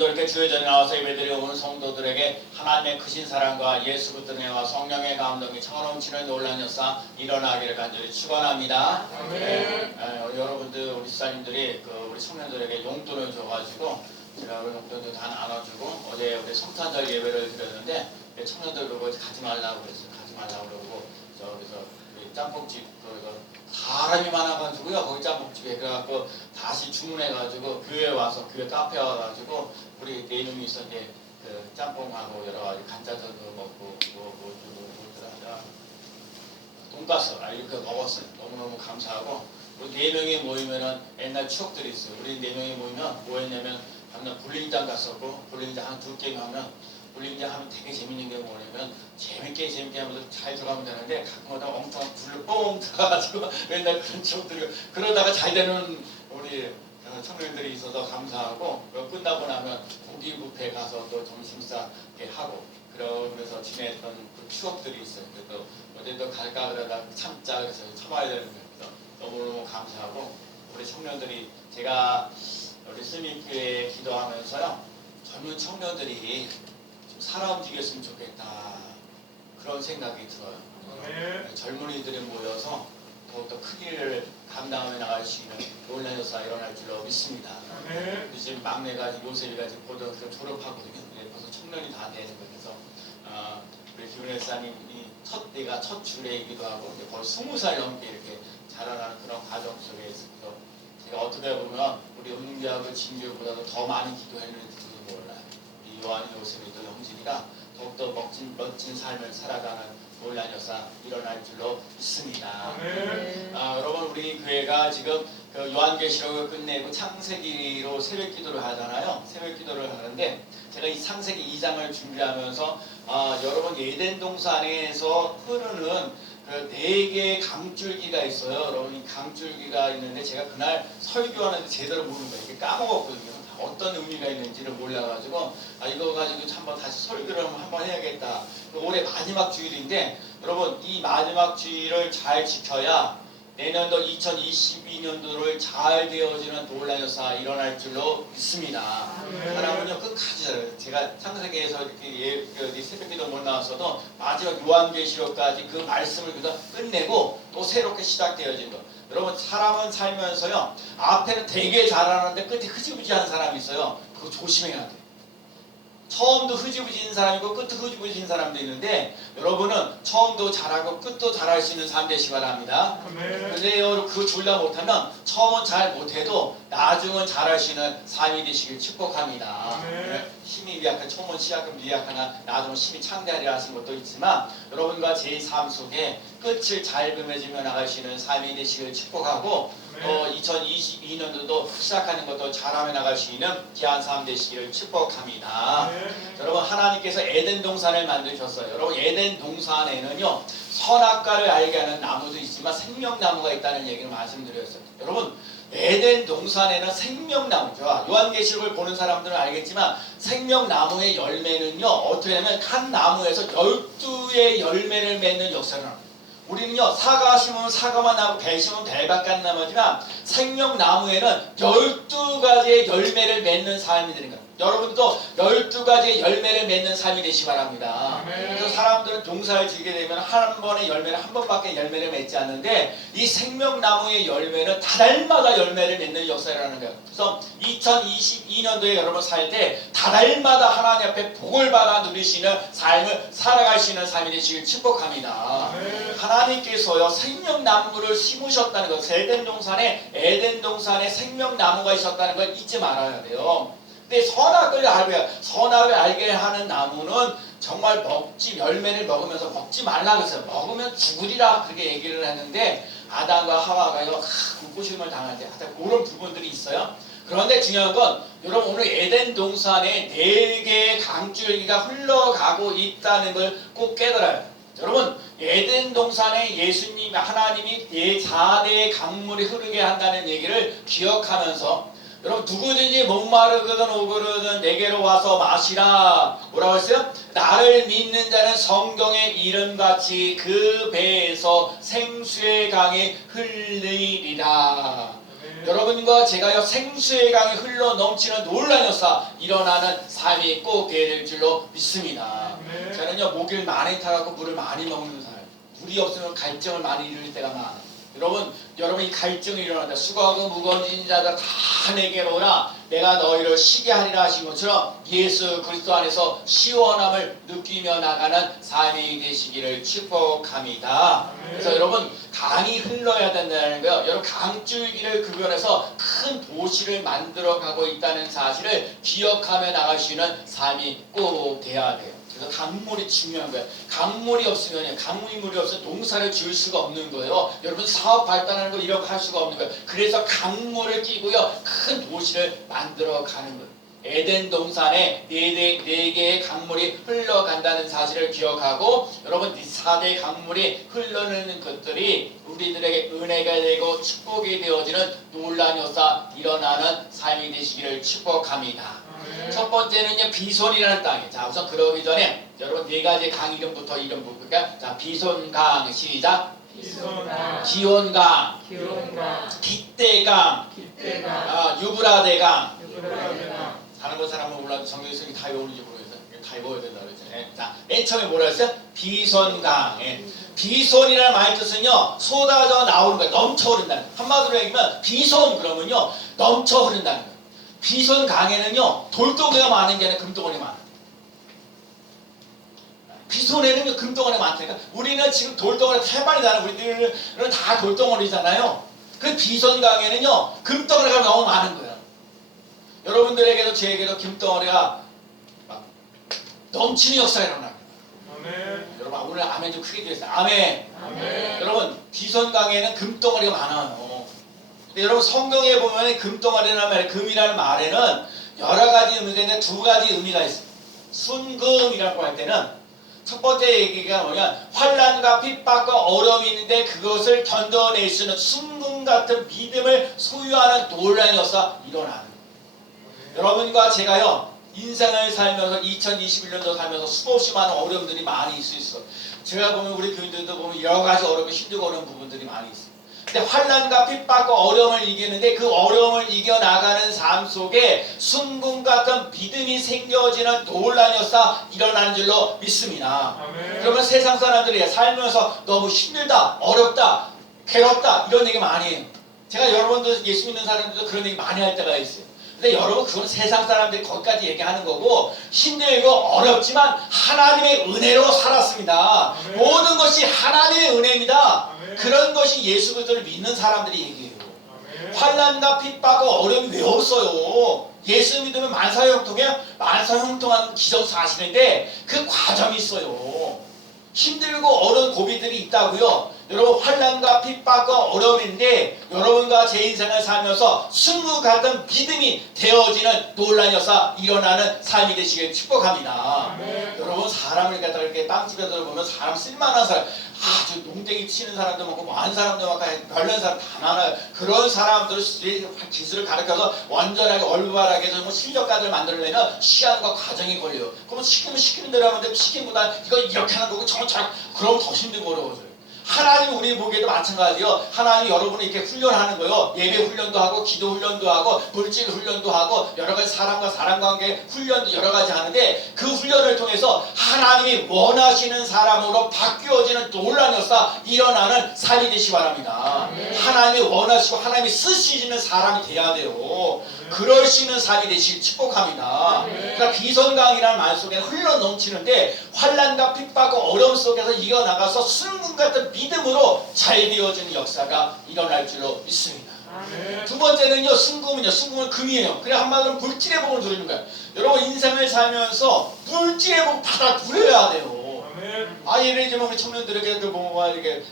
오늘도 이렇게 주의 전에 나와서 예배드리고 오는 성도들에게 하나님의 크신 사랑과 예수 그리스도의 은혜와 성령의 감동이 차넘치는 놀라운 역사 일어나기를 간절히 축원합니다. 여러분들 우리 집사님들이 우리 청년들에게 용돈을 줘가지고 제가 우리 용돈도 다 나눠주고 어제 우리 성탄절 예배를 드렸는데 청년들 그러고 가지 말라고 그랬어요. 가지 말라고 그러고 저기서 짬뽕집 사람이 많아가지고요. 거기 짬뽕집에 그래갖고 다시 주문해가지고 교회 와서 교회 카페 와가지고 우리 4명이 있었는데 그 짬뽕하고 여러 가지 간짜장도 먹고 뭐더라 돈가스 이렇게 먹었어요. 너무너무 감사하고 우리 4명이 모이면은 옛날 추억들이 있어요. 우리 4명이 모이면 뭐 했냐면 한날 볼링장 갔었고 볼링장 한 2게임 하면 볼링장 하면 되게 재밌는 게 뭐냐면 재밌게 하면서 잘 들어가면 되는데 가끔마다 엉뚱한 불로 뻥 들어가가지고 맨날 그런 추억들이 그러다가 잘 되는 우리 청년들이 있어서 감사하고 끝나고 나면 고기 뷔페 가서 또 점심 싸게 하고 그러면서 지냈던 그 추억들이 있어요. 그래도 어디 또 갈까 그러다 참자 그래서 참아야 되는 거예요. 너무너무 감사하고 우리 청년들이 제가 우리 스미교회 기도하면서요 젊은 청년들이 살아 움직였으면 좋겠다 그런 생각이 들어요. 젊은이들이 모여서 더욱더 큰 일을 감당해 나갈 수 있는 놀라운 역사가 일어날 줄로 믿습니다. 지금 막내가 요셉이가 지금 고등학교 졸업하거든요. 벌써 청년이 다 되는 거라서 우리 기훈 회사님이 내가 첫 주례이기도 하고 거의 20살 넘게 이렇게 자라나는 그런 과정 속에 있어서 제가 어떻게 보면 우리 은기하고 진교보다도 더 많이 기도했는지도 몰라요. 이 요한이 요셉이도 영진이가 더욱더 멋진 삶을 살아가는 놀라운 역사 일어날 줄로 믿습니다. 여러분 우리 교회가 지금 그 요한계시록을 끝내고 창세기로 새벽기도를 하잖아요. 새벽기도를 하는데 제가 이 창세기 2장을 준비하면서 여러분 에덴 동산에서 흐르는 그 4개의 강줄기가 있어요. 여러분 이 강줄기가 있는데 제가 그날 설교하는데 제대로 모르는 거예요. 이게 까먹었거든요. 어떤 의미가 있는지를 몰라가지고 이거 가지고 한번 다시 설교를 한번 해야겠다. 올해 마지막 주일인데 여러분 이 마지막 주일을 잘 지켜야 내년도 2022년도를 잘 되어지는 놀라운 역사가 일어날 줄로 믿습니다. 사람은요 끝까지 잘해요. 제가 창세기에서 이렇게 새벽기도 못 나왔어도 마지막 요한계시록까지 그 말씀을 끝내고 또 새롭게 시작되어진 것. 여러분 사람은 살면서요 앞에는 되게 잘하는데 끝에 흐지부지한 사람이 있어요. 그거 조심해야 돼. 처음도 흐지부지인 사람이고 끝도 흐지부지인 사람도 있는데 여러분은 처음도 잘하고 끝도 잘할 수 있는 삶 되시기 바랍니다. 그런데 그거 둘 다 못하면 처음은 잘 못해도 나중은 잘할 수 있는 삶이 되시길 축복합니다. 힘이 미약한 처음은 시작은 미약하나 나중은 힘이 창대하리라 하신 것도 있지만 여러분과 제 삶 속에 끝을 잘 맺으며 나갈 수 있는 삶이 되시길 축복하고 또 2022년도도 시작하는 것도 잘하며 나갈 수 있는 귀한 삶 되시기를 축복합니다. 여러분 하나님께서 에덴 동산을 만드셨어요. 여러분 에덴 동산에는요 선악과를 알게 하는 나무도 있지만 생명나무가 있다는 얘기를 말씀드렸어요. 여러분 에덴 동산에는 생명나무죠. 요한계시록을 보는 사람들은 알겠지만 생명나무의 열매는요 어떻게 하면 한 나무에서 12의 열매를 맺는 역사를 합니다. 우리는요 사과 심으면 사과만 나고 배 심으면 배밖에 안 나머지만 생명나무에는 12가지의 열매를 맺는 삶이 되는 거예요. 여러분도 12가지의 열매를 맺는 삶이 되시기 바랍니다. 그래서 사람들은 농사를 짓게 되면 한 번의 열매는 한 번밖에 열매를 맺지 않는데 이 생명나무의 열매는 다달마다 열매를 맺는 역사라는 거예요. 그래서 2022년도에 여러분 살 때 다달마다 하나님 앞에 복을 받아 누리시는 삶을 살아가시는 삶이 되시길 축복합니다. 하나님께서요 생명나무를 심으셨다는 것, 에덴 동산에 생명나무가 있었다는 걸 잊지 말아야 돼요. 근데 선악을 알게 하는 나무는 정말 열매를 먹으면서 먹지 말라 그랬어요. 먹으면 죽으리라 그렇게 얘기를 했는데 아담과 하와가 불구심을 당할 때 그런 부분들이 있어요. 그런데 중요한 건 여러분 오늘 에덴 동산에 4개의 강줄기가 흘러가고 있다는 걸 꼭 깨달아야 돼요. 여러분 에덴 동산에 예수님 하나님이 4대의 강물이 흐르게 한다는 얘기를 기억하면서 여러분 누구든지 목마르거든 오거든 내게로 와서 마시라. 뭐라고 했어요? 나를 믿는 자는 성경의 이름같이 그 배에서 생수의 강이 흘리리라. 여러분과 제가요 생수의 강이 흘러 넘치는 놀라운 역사 일어나는 삶이 꼭 될 줄로 믿습니다. 저는요 목을 많이 타갖고 물을 많이 먹는 사람, 물이 없으면 갈증을 많이 이룰 때가 많아요. 여러분이 갈증이 일어난다. 수고하고 무거운 자들 다 내게로 오라. 내가 너희를 쉬게 하리라 하신 것처럼 예수 그리스도 안에서 시원함을 느끼며 나가는 삶이 되시기를 축복합니다. 그래서 여러분 강이 흘러야 된다는 거예요. 여러분 강줄기를 구별해서 큰 도시를 만들어가고 있다는 사실을 기억하며 나갈 수 있는 삶이 꼭 돼야 돼요. 그래서 강물이 중요한 거예요. 강물이 없으면 강물이 없으면 농사를 지을 수가 없는 거예요. 여러분 사업 발달하는 거 이런 거 할 수가 없는 거예요. 그래서 강물을 끼고요 큰 도시를 만들어 가는 거예요. 에덴 동산에 네 개의 강물이 흘러간다는 사실을 기억하고 여러분 이 4대 강물이 흘러내는 것들이 우리들에게 은혜가 되고 축복이 되어지는 놀라운 역사 일어나는 삶이 되시기를 축복합니다. 첫 번째는요 비손이라는 땅이에요. 자 우선 그러기 전에 여러분 네 가지 강 이름부터 이름 볼까요? 자 비손강 시작. 비손강, 기온강, 깃대강, 유브라데강. 다른 거 사람은 몰라도 성경에서 다 외우는지 모르겠어요. 다 외워야 된다 그랬잖아요. 자, 맨 처음에 뭐라 했어요? 비손강. 비손이라는 말 뜻은요 쏟아져 나오는 거예요. 넘쳐 흐른다는 거예요. 한마디로 얘기하면 비손 그러면요 넘쳐 흐른다는 거예요. 비손강에는요 돌덩이가 많은 게 아니라 금덩어리가 많아요. 비손에는요 금덩어리가 많다니까. 우리는 지금 돌덩어리가 태반이잖아요. 우리들은 다 돌덩어리잖아요. 그 비손강에는요 금덩어리가 너무 많은 거예요. 여러분들에게도 저에게도 금덩어리가 막 넘치는 역사가 일어납니다. 여러분 오늘 아멘 좀 크게 드렸어요. 아멘. 여러분 비손강에는 금덩어리가 많아요. 근데 여러분 성경에 보면 금덩어리라는 말, 금이라는 말에는 여러 가지 의미가 있는데 두 가지 의미가 있어요. 순금이라고 할 때는 첫 번째 얘기가 뭐냐, 환난과 핍박과 어려움이 있는데 그것을 견뎌낼 수 있는 순금 같은 믿음을 소유하는 놀라운 역사 일어나는 거예요. 여러분과 제가요 인생을 살면서 2021년도 살면서 수없이 많은 어려움들이 많이 있을 수 있어요. 제가 보면 우리 교인들도 보면 여러 가지 어렵고 힘들고 어려운 부분들이 많이 있어요. 근데 환난과 핍박과 어려움을 이기는데 그 어려움을 이겨나가는 삶 속에 순금 같은 믿음이 생겨지는 놀라운 역사 일어나는 줄로 믿습니다. 그러면 세상 사람들이 살면서 너무 힘들다, 어렵다, 괴롭다 이런 얘기 많이 해요. 제가 여러분들 예수 믿는 사람들도 그런 얘기 많이 할 때가 있어요. 근데 여러분 그건 세상 사람들이 거기까지 얘기하는 거고 힘들고 어렵지만 하나님의 은혜로 살았습니다. 모든 것이 하나님의 은혜입니다. 그런 것이 예수 그리스도를 믿는 사람들이 얘기해요. 환난과 핍박과 어려움이 왜 없어요? 예수 믿으면 만사형통해요? 만사형통한 기정사실인데 그 과정이 있어요. 힘들고 어려운 고비들이 있다고요. 여러분 환난과 핍박과 어려움인데 여러분과 제 인생을 살면서 승무 같은 믿음이 되어지는 놀라운 역사 일어나는 삶이 되시길 축복합니다. 여러분 사람을 갖다가 이렇게 빵집에서 보면 사람 쓸만한 사람, 아주 농땡이 치는 사람도 많고 많은 사람도 많고 별난 사람 다 많아요. 그런 사람들을 기술을 가르쳐서 완전하게 올바르게 뭐 실력가들 만들려면 시간과 과정이 걸려요. 그러면 시키는 대로 하면 시키기보다 이거 이렇게 하는 거고 저건 그럼 더 힘들고 어려워져요. 하나님 우리 보기에도 마찬가지요. 하나님 여러분이 이렇게 훈련하는 거요. 예배 훈련도 하고 기도 훈련도 하고 물질 훈련도 하고 여러 가지 사람과 사람 관계 훈련도 여러 가지 하는데 그 훈련을 통해서 하나님이 원하시는 사람으로 바뀌어지는 놀라운 역사 일어나는 삶이 되시기 바랍니다. 하나님이 원하시고 하나님이 쓰시는 사람이 돼야 돼요. 그럴 수 있는 삶이 되시길 축복합니다. 그러니까 비손강이라는 말 속에 흘러 넘치는데 환난과 핍박과 어려움 속에서 이겨나가서 순금 같은 믿음으로 잘 되어지는 역사가 일어날 줄로 믿습니다. 두 번째는요, 순금은 금이에요. 그래 한마디로 물질의 복을 누리는 거예요. 여러분 인생을 살면서 물질의 복 받아 누려야 돼요. 아 예를 들면 우리 청년들에게 보면 이렇게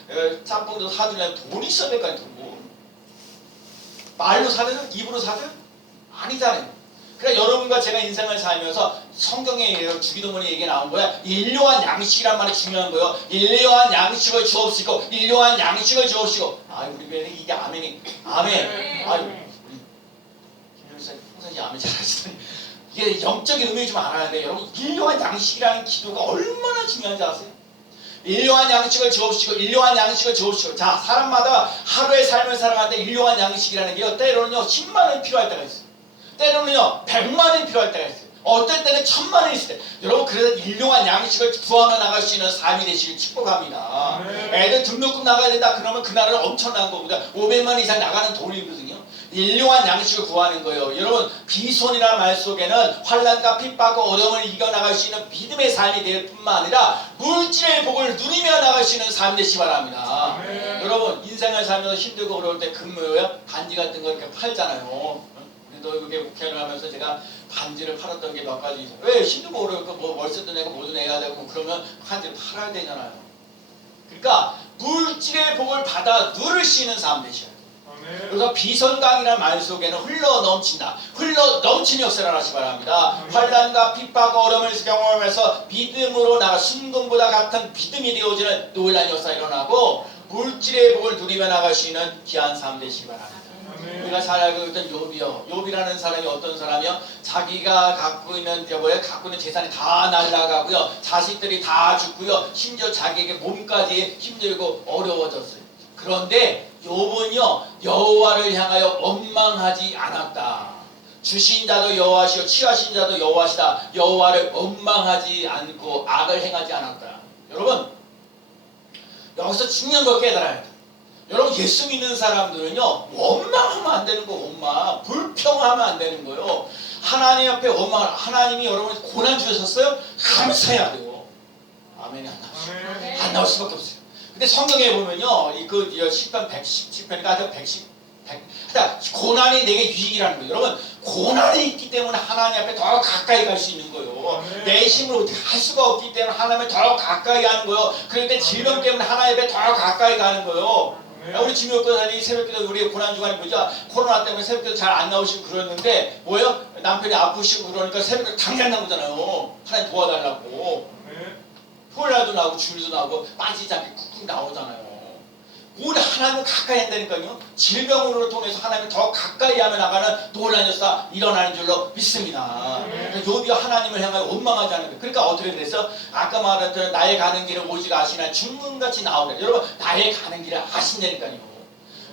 짬뽕도 사주려면 돈이 있어야 될 거 아니에요. 말로 사줘요? 입으로 사줘요? 아니잖아요. 그러니까 여러분과 제가 인생을 살면서 성경에 주기도문에 얘기 나온 거야. 일용한 양식이란 말이 중요한 거예요. 일용한 양식을 주옵시고 일용한 양식을 주옵시고. 아 우리 배는 이게 아멘이 아멘. 아유 우리 김영사 평상시 아멘 잘하시더니 이게 영적인 의미 좀 알아야 돼. 여러분 일용한 양식이라는 기도가 얼마나 중요한지 아세요? 일용한 양식을 주옵시고 일용한 양식을 주옵시고. 자, 사람마다 하루의 삶을 살아가는데 일용한 양식이라는 게요, 때로는요 10만 원이 필요할 때가 있어요. 때로는요 100만 원이 필요할 때가 있어요. 어떨 때는 1000만 원이 있을 때. 여러분, 그래서 일용한 양식을 구하며 나갈 수 있는 삶이 되시길 축복합니다. 애들 등록금 나가야 된다 그러면 그날은 엄청난 겁니다. 500만 원 이상 나가는 돈이거든요. 일용한 양식을 구하는 거예요. 여러분, 비손이라는 말 속에는 환난과 핍박과 어려움을 이겨나갈 수 있는 믿음의 삶이 될 뿐만 아니라 물질의 복을 누리며 나갈 수 있는 삶이 되시기 바랍니다. 여러분, 인생을 살면서 힘들고 어려울 때 금요일 반지 같은 거 이렇게 팔잖아요. 또 이게 목회를 하면서 제가 반지를 팔았던 게 몇 가지 있어요. 왜? 힘들고 어려우니까 뭐 월세도 내고 뭐도 내야 되고 그러면 반지를 팔아야 되잖아요. 그러니까 물질의 복을 받아 누릴 수 있는 삶 되셔야 돼요. 그래서 비선강이라는 말 속에는 흘러 넘친다. 흘러 넘치는 역사를 하시기 바랍니다. 환난과 핍박과 어려움을 경험하면서 믿음으로 나가 순금보다 같은 믿음이 되어지는 놀라운 역사가 일어나고 물질의 복을 누리며 나갈 수 있는 귀한 삶 되시기 바랍니다. 우리가 잘 알고 있던 욥이요. 욥이라는 사람이 어떤 사람이요? 자기가 갖고 있는 재산이 다 날아가고요. 자식들이 다 죽고요. 심지어 자기에게 몸까지 힘들고 어려워졌어요. 그런데 욥은요, 여호와를 향하여 원망하지 않았다. 주신 자도 여호와시요 취하신 자도 여호와시다. 여호와를 원망하지 않고 악을 행하지 않았다. 여러분, 여기서 중요한 걸 깨달아야 돼요. 여러분, 예수 믿는 사람들은요 원망하면 안 되는 거예요. 원망, 불평하면 안 되는 거예요. 하나님 앞에 원망을, 하나님이 여러분이 고난 주셨어요? 감사해야 돼요. 아멘이 안 나오죠. 안 나올 수밖에 없어요. 근데 성경에 보면요, 그 10편 117편이니까 110, 고난이 내게 유익이라는 거예요. 여러분, 고난이 있기 때문에 하나님 앞에 더 가까이 갈 수 있는 거예요. 내 힘으로 어떻게 할 수가 없기 때문에 하나님을 더 가까이 가는 거예요. 그러니까 질병 때문에 하나님 앞에 더 가까이 가는 거예요. 우리 지명교사님이 새벽기도, 우리 고난주간에 보자, 코로나 때문에 새벽기도 잘 안 나오시고 그러는데 뭐예요? 남편이 아프시고 그러니까 새벽기도 당장 나오잖아요. 하나님 도와달라고. 토요일날도 나오고 주일도 나오고 빠지지 않게 꾹꾹 나오잖아요. 우리 하나님을 가까이 한다니까요. 질병으로 통해서 하나님을 더 가까이 하며 나가는 놀라운 역사 일어나는 줄로 믿습니다. 욥이 하나님을 향하여 원망하지 않는 거예요. 그러니까 어떻게 그랬어? 아까 말했던 나의 가는 길을 오직 아시나 중문같이 나오래. 여러분, 나의 가는 길을 아신다니까요.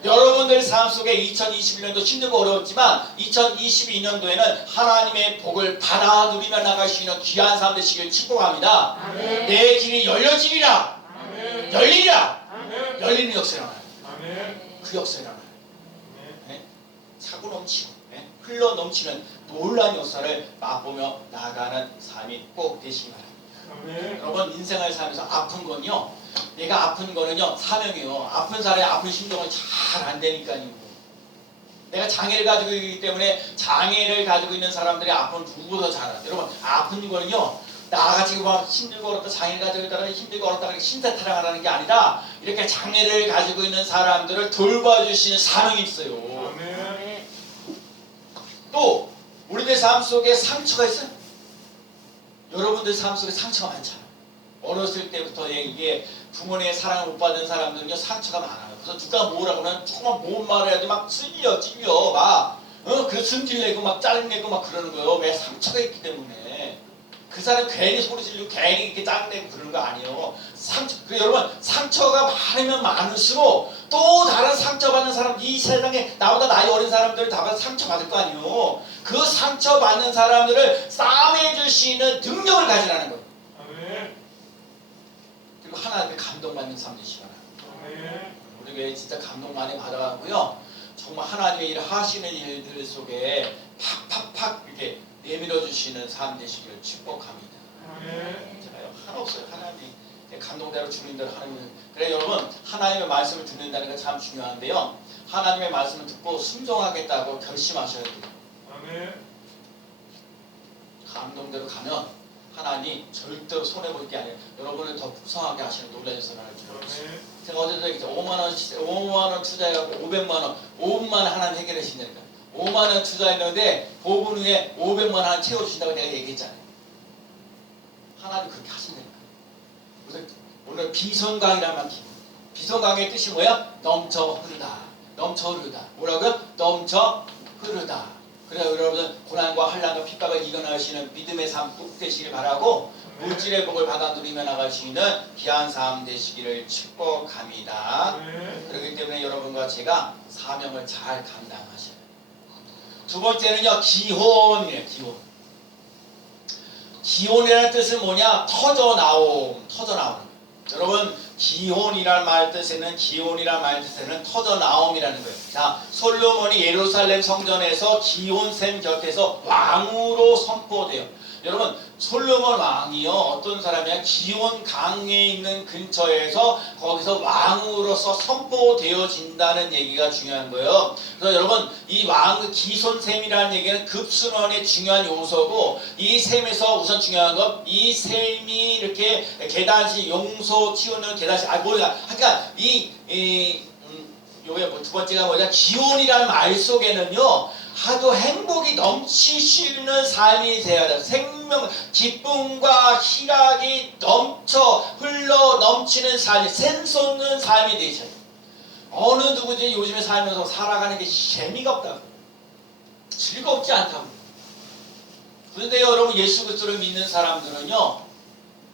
여러분들 삶 속에 2021년도 힘들고 어려웠지만 2022년도에는 하나님의 복을 받아 누리며 나갈 수 있는 귀한 삶 되시길 축복합니다. 내 길이 열려지리라. 열리리라. 열리는 역사 일어나요. 그 역사 일어나요. 차고 넘치고 흘러 넘치는 놀라운 역사를 맛보며 나아가는 삶이 꼭 되시기 바랍니다. 여러분, 인생을 살면서 아픈 건요, 내가 아픈 거는요 사명이에요. 아픈 사람의 아픈 심정을 잘 안 되니까요. 내가 장애를 가지고 있기 때문에 장애를 가지고 있는 사람들이 아픈 누구보다 잘 알아요. 여러분, 아픈 거는요, 나같이 막 힘들고 어렵다, 장애를 가지고 있다가 힘들고 어렵다 신세타령하라는 게 아니라 이렇게 장애를 가지고 있는 사람들을 돌봐주시는 사명이 있어요. 또 우리들 삶 속에 상처가 있어요. 여러분들 삶 속에 상처가 많잖아요. 어렸을 때부터 이게 부모님의 사랑을 못 받은 사람들은요 상처가 많아요. 그래서 누가 뭐라고 하면 조금만 뭔 말을 해도 막 찔려 막 그 승질내고 막 짜증내고 막 그러는 거예요. 왜? 상처가 있기 때문에. 그 사람 괜히 소리 지르고 괜히 이렇게 짜증내고 그러는 거 아니에요. 여러분, 상처가 많으면 많을수록 또 다른 상처받는 사람, 이 세상에 나보다 나이 어린 사람들 다 상처받을 거 아니에요. 그 상처받는 사람들을 싸매줄 수 있는 능력을 가지라는 거예요. 그리고 하나님께 감동받는 삶 되시기 바랍니다. 우리 교회 진짜 감동 많이 받아가고요. 정말 하나님의 일 하시는 일들 속에 팍팍팍 이렇게 내밀어 주시는 삶 되시기를 축복합니다. 제가요 하나 없어요. 하나님 감동대로 주는 대로 하나님. 그래 여러분, 하나님의 말씀을 듣는다는 게 참 중요한데요. 하나님의 말씀을 듣고 순종하겠다고 결심하셔야 돼요. 감동대로 가면 하나님 절대로 손해볼 게 아니에요. 여러분을 더 풍성하게 하시는 놀라운 선을 주옵소서. 제가 어제도 얘기했죠. 5만원 투자해갖고 500만원 5분만에 하나님 해결하신다니까. 5만원 투자했는데 5분 후에 500만원 하나 채워주신다고 내가 얘기했잖아요. 하나님 그렇게 하신다니까. 오늘 비선강이라는 말, 비선강의 뜻이 뭐야? 넘쳐 흐르다. 넘쳐 흐르다. 뭐라고요? 넘쳐 흐르다. 그래서 여러분 고난과 환난과 핍박을 이겨나가시는 믿음의 삶 꼭 되시길 바라고 물질의 복을 받아 누리며 나갈 수 있는 귀한 삶 되시기를 축복합니다. 그렇기 때문에 여러분과 제가 사명을 잘 감당하셔야 돼요. 두 번째는요, 기혼이에요. 기혼. 기혼이라는 뜻은 뭐냐? 터져나옴. 여러분, 기혼이란 말 뜻에는 터져나옴이라는 거예요. 자, 솔로몬이 예루살렘 성전에서 기혼샘 곁에서 왕으로 선포돼요. 여러분, 솔로몬 왕이요, 어떤 사람이야? 기혼 강에 있는 근처에서 거기서 왕으로서 선포되어진다는 얘기가 중요한 거예요. 그래서 여러분, 이 왕 기손샘이라는 얘기는 급순원의 중요한 요소고, 이 샘에서 우선 중요한 건 이 샘이 이렇게 계단식 용소 치우는 계단식, 그러니까 요게 두 번째가 뭐냐? 기혼이라는 말 속에는요, 하도 행복이 넘치시는 삶이 되어야 돼요. 생명, 기쁨과 희락이 흘러 넘치는 삶이, 샘솟는 삶이 되셔야 돼요. 어느 누구든지 요즘에 살면서 살아가는 게 재미가 없다고, 즐겁지 않다고. 그런데 여러분, 예수 그리스도를 믿는 사람들은요,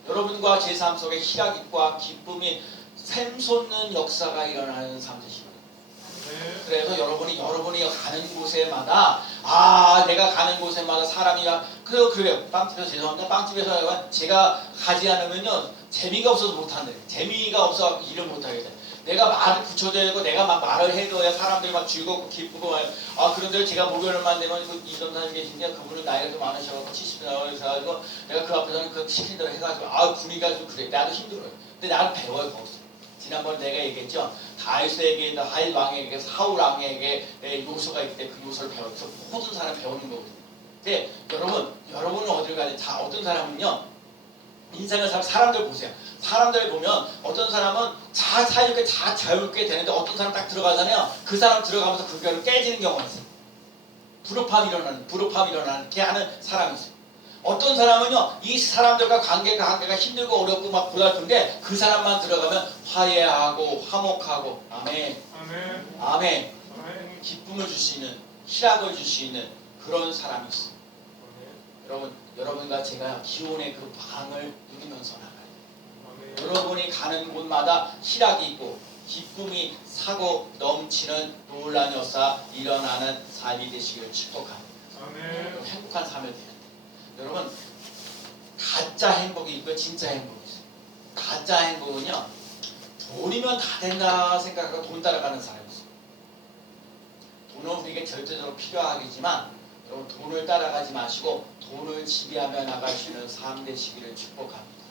여러분과 제 삶 속에 희락과 기쁨이 샘솟는 역사가 일어나는 삶 되십니다. 그래서 여러분이 가는 곳에마다, 내가 가는 곳에마다 사람이야. 그래요. 빵집에서 죄송합니다. 빵집에서 제가 가지 않으면요, 재미가 없어서 못한대. 재미가 없어 일을 못하게 돼. 내가 말을 붙여줘야 되고, 내가 막 말을 해줘야 사람들이 막 즐겁고 기쁘고. 그런데 제가 목요일만 되면 그 이전사님 계신데, 그분은 나이가 좀 많으셔가지고 70이 나와가지고 내가 그 앞에서는 그 시킨 대로 해가지고 분위기가 좀 그래. 나도 힘들어요. 근데 나는 배워요. 거기서. 지난번에 내가 얘기했죠. 다윗에게, 하일 왕에게, 사울 왕에게 요소가 있기 때문에 그 요소를 배워서 모든 사람 배우는 거거든요. 근데 여러분은 어딜 가야 돼? 어떤 사람은요, 인생을 사람들 보세요. 사람들 보면 어떤 사람은 사이좋게 자유롭게 되는데, 어떤 사람 딱 들어가잖아요. 그 사람 들어가면서 그 결을 깨지는 경우가 있어요. 불협화음이 일어나는 게 하는 사람이 있어요. 어떤 사람은요, 이 사람들과 관계가 힘들고 어렵고 막 고달픈데, 그 사람만 들어가면 화해하고 화목하고, 아멘. 기쁨을 줄 수 있는, 희락을 줄 수 있는 그런 사람이 있어요. 여러분과 제가 기혼의 그 방을 누리면서 나가요. 여러분이 가는 곳마다 희락이 있고 기쁨이 사고 넘치는 놀라운 역사 일어나는 삶이 되시길 축복합니다. 행복한 삶이 돼야 돼요. 여러분, 가짜 행복이 있고 진짜 행복이 있어요. 가짜 행복은요, 돈이면 다 된다 생각하고 돈 따라가는 사람이 있어요. 돈은 우리에게 절대적으로 필요하겠지만, 여러분, 돈을 따라가지 마시고 돈을 지배하며 나가시는 삶 되시기를 축복합니다.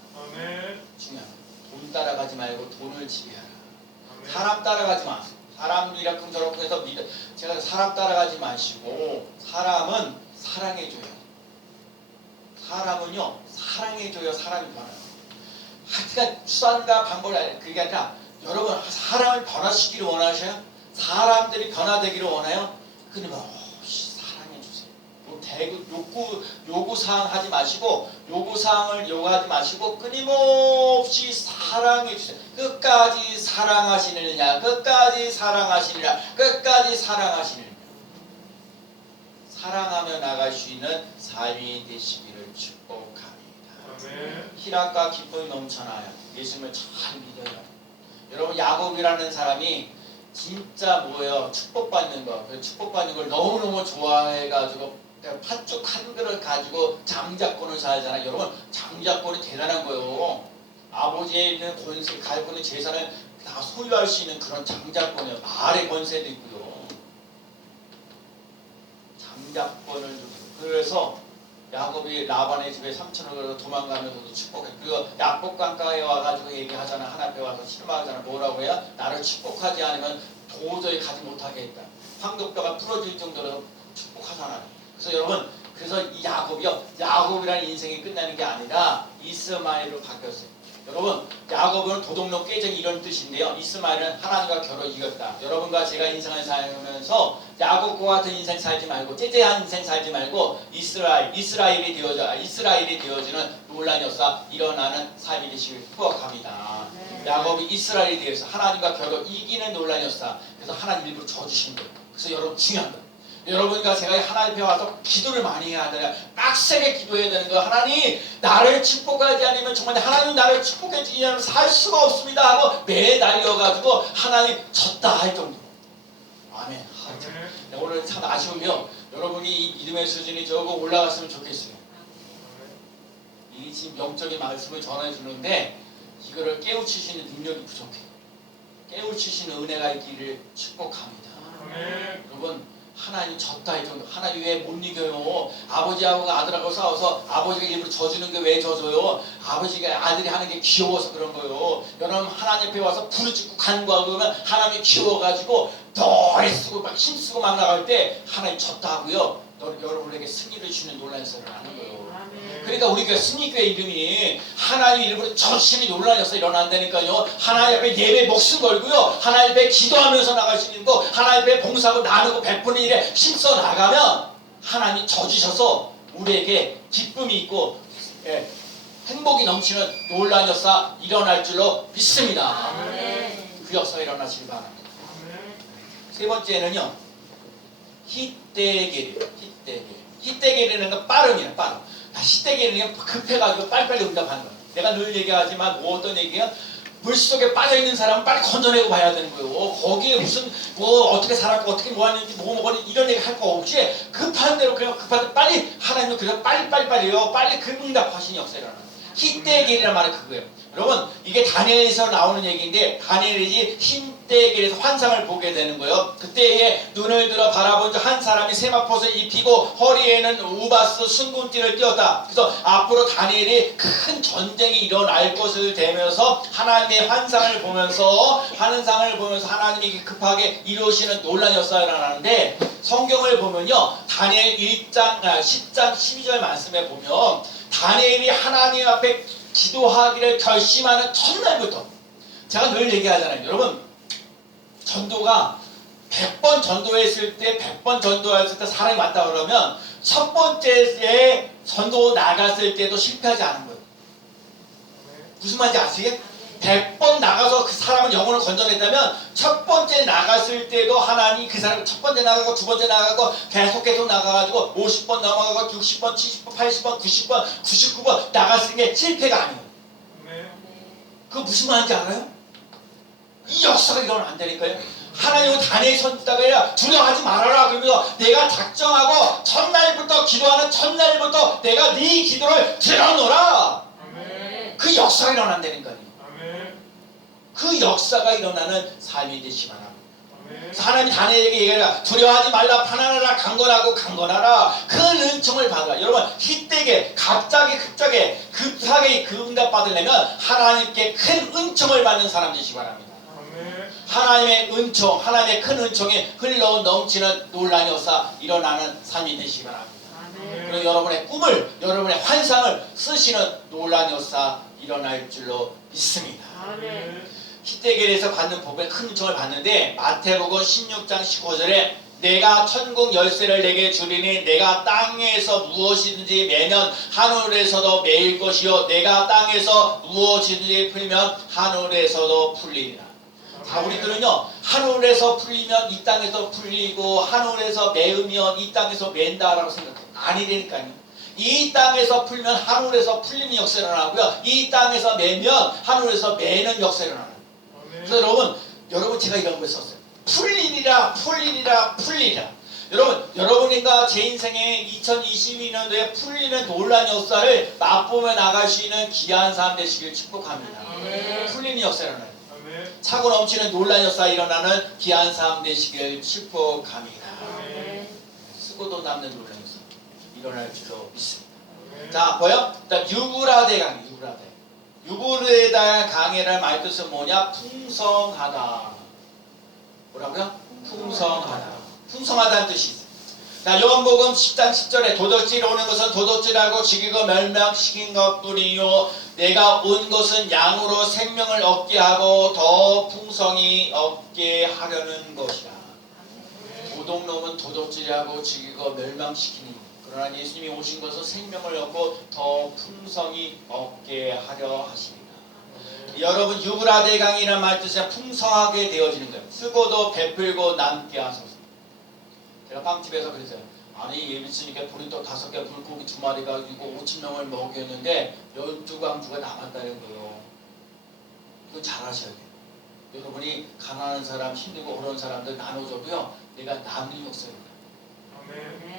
중요합니다. 돈 따라가지 말고 돈을 지배하라. 사람 따라가지 마세요. 사람 이라쿵 저라쿵 해서 제가 사람 따라가지 마시고, 사람은 사랑해줘요. 사람은요, 사랑해줘야 사람이 변화요. 하여튼 수단과 방법이 그게 아니라, 여러분, 사람을 변화시키기를 원하셔요? 사람들이 변화되기를 원해요? 끊임없이 사랑해주세요. 요구사항 하지 마시고, 요구사항을 요구하지 마시고, 끊임없이 사랑해주세요. 끝까지 사랑하시느냐, 끝까지 사랑하시느냐. 사랑하며 나갈 수 있는 삶이 되시기를 축복합니다. 희락과 기쁨이 넘쳐나요. 예수님을 잘 믿어요. 여러분, 야곱이라는 사람이 진짜 뭐예요? 축복받는 거. 그 축복받는 걸 너무너무 좋아해가지고 팥죽 한 그릇 가지고 장자권을 살잖아요. 여러분, 장자권이 대단한 거예요. 아버지의 있는 권세, 가지고 있는 재산을 다 소유할 수 있는 그런 장자권이에요. 말의 권세도 있고요. 장자권을 주고. 그래서 야곱이 라반의 집에 3천을 걸어서 도망가면서도 축복해. 그리고 야복강가에 와가지고 얘기하잖아. 하나님께 와서 실망하잖아. 뭐라고 해요? 나를 축복하지 않으면 도저히 가지 못하게 했다. 황도뼈가 부러질 정도로 축복하잖아요. 그래서 여러분, 이 야곱이라는 인생이 끝나는 게 아니라 이스마엘로 바뀌었어요. 여러분, 야곱은 도둑놈 깨쟁이 이런 뜻인데요. 이스마엘은 하나님과 겨루 이겼다. 여러분과 제가 인생을 살면서 야곱과 같은 인생 살지 말고, 째째한 인생 살지 말고, 이스라엘이 되어지는 놀라운 역사 일어나는 삶이 되시길 축복합니다. 야곱이 이스라엘이 되어서 하나님과 겨루 이기는 놀라운 역사. 그래서 하나님 일부러 져주신 거예요. 그래서 여러분, 중요한 거예요. 여러분과 제가 하나님 앞에 와서 기도를 많이 해야 돼요. 빡세게 기도해야 되는 거예요. 하나님 나를 축복하지 않으면 정말 하나님 나를 축복해 주지 않으면 살 수가 없습니다 하고 매달려가지고 하나님 졌다 할 정도로. 아멘. 오늘 참 아쉬우며 여러분이 이 믿음의 수준이 조금 올라갔으면 좋겠어요. 이 지금 영적인 말씀을 전해 주는데 이거를 깨우치시는 능력이 부족해요. 깨우치시는 은혜가 있기를 축복합니다. 여러분 하나님 졌다 해도 하나님 왜 못 이겨요? 아버지하고 아들하고 싸워서 아버지가 일부러 져주는 게 왜 져줘요? 아버지가 아들이 하는 게 귀여워서 그런 거예요. 여러분 하나님 앞에 와서 부르짖고 간구하고 그러면 하나님이 귀여워가지고 더 애쓰고 막 힘쓰고 막 나갈 때 하나님 졌다 하고요. 여러분에게 승리를 주는 놀라운 일을 하는 거예요. 그러니까 우리가 승리교회 이름이 하나님 일부러 저신이 놀라셔서 일어난다니까요. 하나님 앞에 예배 목숨 걸고요. 하나님 앞에 기도하면서 나갈 수 있는 거, 하나님 앞에 봉사하고 나누고 베푸는 일에 힘써 나가면 하나님이 져주셔서 우리에게 기쁨이 있고 행복이 넘치는 놀라운 역사 일어날 줄로 믿습니다. 그 역사가 일어나시길 바랍니다. 세 번째는요. 히데게리. 히데게리는 건 빠름이에요. 빠름. 히데게리는 급해가지고 빨리빨리 응답하는 거예요. 내가 늘 얘기하지만 어떤 얘기야? 물속에 빠져있는 사람은 빨리 건져내고 봐야 되는 거예요. 거기에 무슨 어떻게 살았고 어떻게 뭐 하는지 뭐 먹었는지 이런 얘기 할 거 없이 급한 대로 그냥 급한 대로 빨리 하나님은 그냥 빨리요. 빨리 그 응답하신 역사라는 히데게리란 말이 그거예요. 여러분 이게 다니엘에서 나오는 얘기인데 다니엘이 히데게리에서 환상을 보게 되는 거예요. 그때에 눈을 들어 바라본 한 사람이 세마포를 입히고 허리에는 우바스 순금띠를 띄었다. 그래서 앞으로 다니엘이 큰 전쟁이 일어날 것을 대면서 하나님의 환상을 보면서 하나님이 급하게 이루시는 놀라운 역사가 일어나는데 성경을 보면요. 다니엘 1장 10장 12절 말씀에 보면 다니엘이 하나님 앞에 기도하기를 결심하는 첫날부터 제가 늘 얘기하잖아요. 여러분 전도가 100번 전도했을 때 100번 전도했을 때 사람이 왔다 그러면 첫 번째에 전도 나갔을 때도 실패하지 않은 거예요. 무슨 말인지 아시겠어요? 100번 나가서 그 사람은 영혼을 건져냈다면 첫 번째 나갔을 때도 하나님 그 사람 첫 번째 나가고 두 번째 나가고 계속 나가가지고 50번 넘어가고 60번, 70번, 80번, 90번, 99번 나갔을 때 실패가 아니에요. 그거 무슨 말인지 알아요? 이 역사가 일어나면 안 되니까요. 하나님은 다니엘 선지자가 두려워하지 말아라 그러면서 내가 작정하고 첫날부터 기도하는 첫날부터 내가 네 기도를 들어놓으라. 그 역사가 일어난다니까요. 그 역사가 일어나는 삶이 되시기 바랍니다. 하나님이 다니엘에게 얘기하라. 두려워하지 말라. 편안하라. 강건하라. 그 은총을 받으라. 여러분 히데게 갑자기 급하게 그 응답 받으려면 하나님께 큰 은총을 받는 사람 되시기 바랍니다. 하나님의 은총, 하나님의 큰 은총이 흘러 넘치는 놀라운 역사 일어나는 삶이 되시기 바랍니다. 그리고 여러분의 꿈을, 여러분의 환상을 쓰시는 놀라운 역사 일어날 줄로 믿습니다. 히데겔에서 받는 복의 큰 은총을 받는데 마태복음 16장 19절에 내가 천국 열쇠를 내게 주리니 내가 땅에서 무엇이든지 매면 하늘에서도 매일 것이요 내가 땅에서 무엇이든지 풀면 하늘에서도 풀리리라. 자, 우리들은요 하늘에서 풀리면 이 땅에서 풀리고 하늘에서 매으면 이 땅에서 맨다라고 생각해요. 아니라니까요. 이 땅에서 풀면 하늘에서 풀리는 역사가 일어나고요. 이 땅에서 매면 하늘에서 매는 역사가 일어나요. 그래서 여러분 제가 이런 걸 썼어요. 풀리리라. 여러분과 제 인생에 2022년도에 풀리는 놀라운 역사를 맛보며 나갈 수 있는 귀한 삶 되시길 축복합니다. 풀리는 역사가 일어나요. 차고 넘치는 놀라운 역사가 일어나는 귀한 삶 되시길 축복합니다. 쓰고도 남는 놀라운 역사 일어날 줄로 믿습니다. 자, 보여? 유브라데 강의, 유브라데 강해라는 말 뜻은 뭐냐? 풍성하다. 뭐라고요? 풍성하다는 뜻이 있어요. 자, 요한복음 10장 10절에 도적질이 오는 것은 도적질하고 죽이고 멸망시킨 것뿐이요 내가 온 것은 양으로 생명을 얻게 하고 더 풍성히 얻게 하려는 것이라. 도둑놈은 도적질하고 죽이고 멸망시키니 그러나 예수님이 오신 것은 생명을 얻고 더 풍성히 얻게 하려 하십니다. 여러분 유브라데 강이라는 말 뜻은 풍성하게 되어지는 거예요. 쓰고도 베풀고 남게 하소서. 제가 빵집에서 그랬어요. 아니 예비스님께 보리떡 5개, 물고기 2마리가 있고 5,000명을 먹였는데 12광주가 남았다는 거예요. 이거 잘 하셔야 돼요. 여러분이 가난한 사람, 힘들고 어려운 사람들 나눠줘도요, 내가 남는 역사입니다.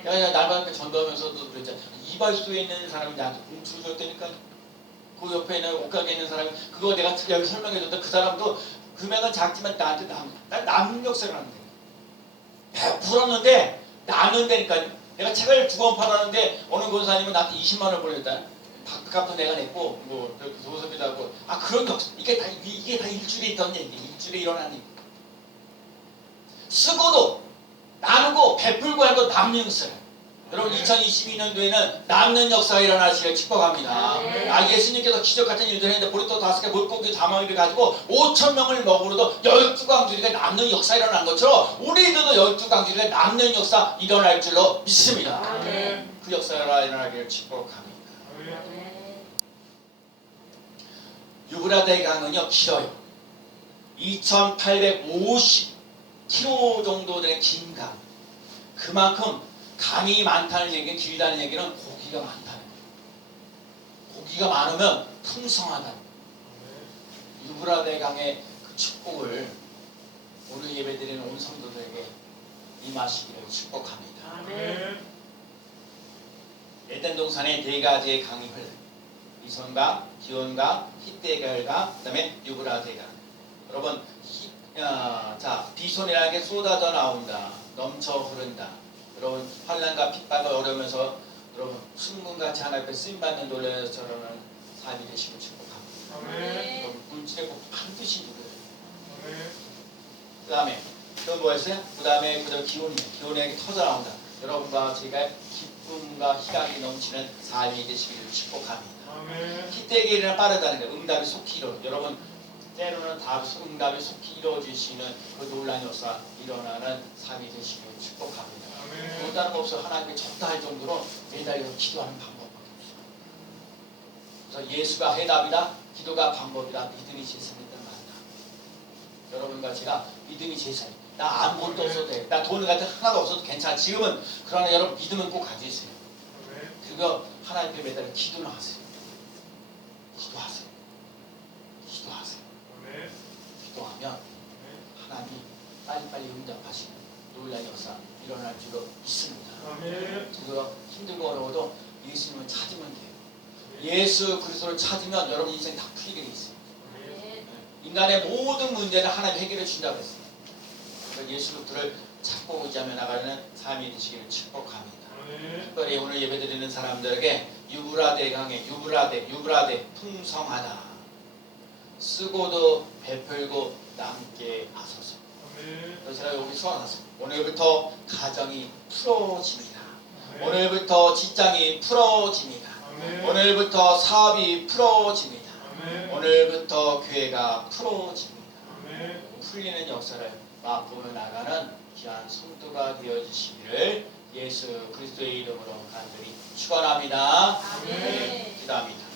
내가 날마다 전도하면서도 그랬잖아. 이발소에 있는 사람이 나한테 봉투를 줬다니까. 그 옆에 있는 옷가게에 있는 사람이 그거 내가 특이하게 설명해줬는데 그 사람도 금액은 작지만 나한테 난 남는 역사를 하는 거예요. 베풀었는데 남는다니까. 내가 책을 2권 팔았는데 어느 권사님은 나한테 20만 원을 보냈다. 밥값도 내가 냈고 뭐 도서비도 하고 그런 게 없어. 이게 다 일주일에 있던 얘기, 일주일에 일어난 얘기. 쓰고도 나누고 베풀고 하는 거 남는 역사예요. 여러분 2022년도에는 남는 역사가 일어나시길 축복합니다. 예수님께서 기적같은 일들을 했는데 보리떡 5개, 물고기 4마리를 가지고 5,000명을 먹으로도 12광주리가 남는 역사 일어난 것처럼 우리들도 12광주리가 남는 역사 일어날 줄로 믿습니다. 그 역사가 일어나기를 축복합니다. 유브라데 강은요 길어요. 2,850km 정도 되는 긴 강. 그만큼 강이 많다는 얘기는, 길다는 얘기는 고기가 많다는 거예요. 고기가 많으면 풍성하다는 거예요. 유브라데 강의 그 축복을 오늘 예배드리는 온 성도들에게 임하시기를 축복합니다. 에덴 동산에 4가지의 강이 흘러요. 이손강, 기온강, 히데갈강, 그 다음에 유브라데강. 여러분 비손이라는 게 쏟아져 나온다, 넘쳐 흐른다. 여러분 환난과 핍박을 어려우면서 여러분 순금같이 하나님 앞에 쓰임받는 노래처럼 삶이 되시길 축복합니다. 여러분 물질에 꼭 반드시 누려요. 그 다음에 또 뭐였어요? 그 다음에 기온이 터져 나온다. 여러분과 제가 기쁨과 희락이 넘치는 삶이 되시기를 축복합니다. 히데겔이란 빠르다는 거예요. 응답이 속히 이루어. 여러분 때로는 응답이 속히 이루어지시는 그 놀라운 역사 일어나는 삶이 되시기를 축복합니다. 또 다른 거 없어. 하나님께 적다 할 정도로 매달려서 기도하는 방법밖에 없어요. 그래서 예수가 해답이다, 기도가 방법이다, 믿음이 재산이다 말다. 여러분과 제가 믿음이 재산이다. 나 아무것도 없어도 돼. 나 돈 같은 하나도 없어도 괜찮아. 지금은. 그러나 여러분 믿음은 꼭 가지세요. 그거 하나님께 매달려 기도는 하세요. 기도하세요. 기도하면 하나님이 빨리빨리 응답하시는 놀라운 역사 일어날 줄로 믿습니다. 그리고 힘들고 어려워도 예수님을 찾으면 돼요. 예수 그리스도를 찾으면 여러분 인생 다 풀리게 돼 있어요. 인간의 모든 문제는 하나님 해결해 준다고 했어요. 그래서 예수 그리스도를 찾고 의지하며 나가는 삶이 되시기를 축복합니다. 특별히 오늘 예배드리는 사람들에게 유브라데 강에 유브라데 풍성하다. 쓰고도 베풀고 남게 하소서. 그래서 제가 여기 소원하세요. 오늘부터 가정이 풀어집니다. 오늘부터 직장이 풀어집니다. 오늘부터 사업이 풀어집니다. 오늘부터 교회가 풀어집니다. 풀리는 역사를 맛보며 나가는 귀한 성도가 되어주시기를 예수 그리스도의 이름으로 간절히 축원합니다. 기도합니다.